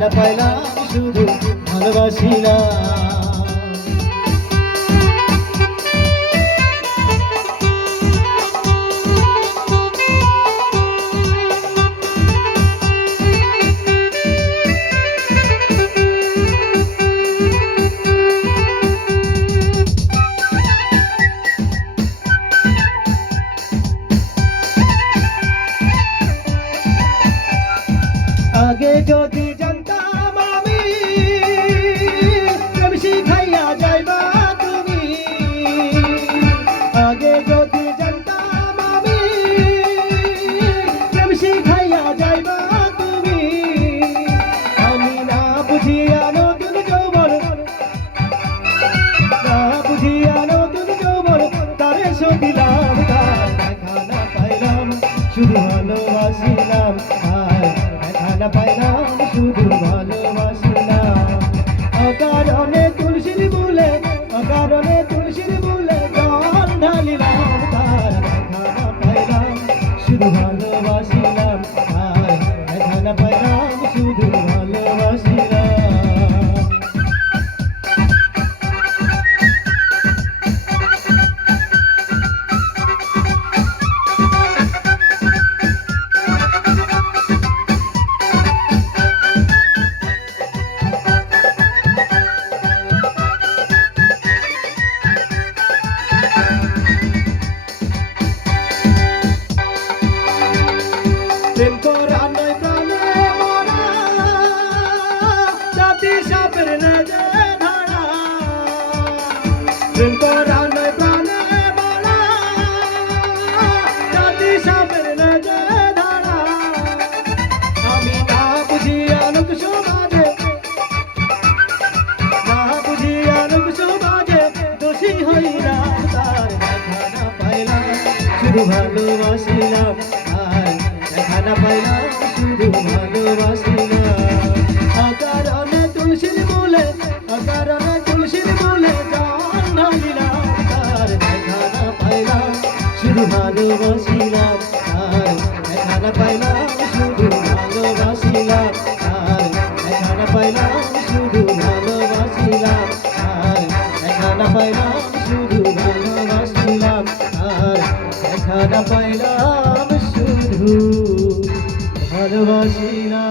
না পাইলাম শুধু ভালোবাসিলাম। আগে যদি জানতাম আমি প্রেম শিখাইয়া যাইবা তুমি, আগে যদি জানতাম আমি প্রেম শিখাইয়া যাইবা তুমি, আমি না বুঝিয়া নতুন যৌবন, না বুঝিয়া নতুন যৌবন তারে সদিলাম, তার দেখা না পাইলাম শুধু ভালোবাসিলাম, না পাইলাম শুধু ভালোবাসিলাম। অকারণে তুলসীর মূলে, অকারণে তুলসীর মূলে জল ঢালিলাম, তার দেখা না পাইলাম শুধু ভালোবাসিলাম, তার দেখা না পাইলাম শুধু ভালোবাসিলাম। প্রেম করা নয় প্রাণে মরা, জাতি সাপের নেজে ধরা, প্রেম করা নয় প্রাণে মরা, জাতি সাপের নেজে ধরা। আমি না বুঝিয়া লোক সমাজে, না বুঝিয়া লোক সমাজে দোষী হইলাম, তার দেখা না পাইলাম শুধু ভালোবাসিলাম, দেখা না পাইলাম শুধু ভালোবাসিলাম। অকারণে তুলসীর মূলে, অকারণে তুলসীর মূলে জল ঢালিলাম, তার দেখা না পাইলাম শুধু ভালোবাসিলাম, তার দেখা না পাইলাম শুধু ভালোবাসিলাম, তার দেখা না পাইলাম শুধু ভালোবাসিলাম, তার দেখা না পাইলাম শুধু ভালোবাসিলাম, তার দেখা না পাইলাম শুধু ভালোবাসিলাম।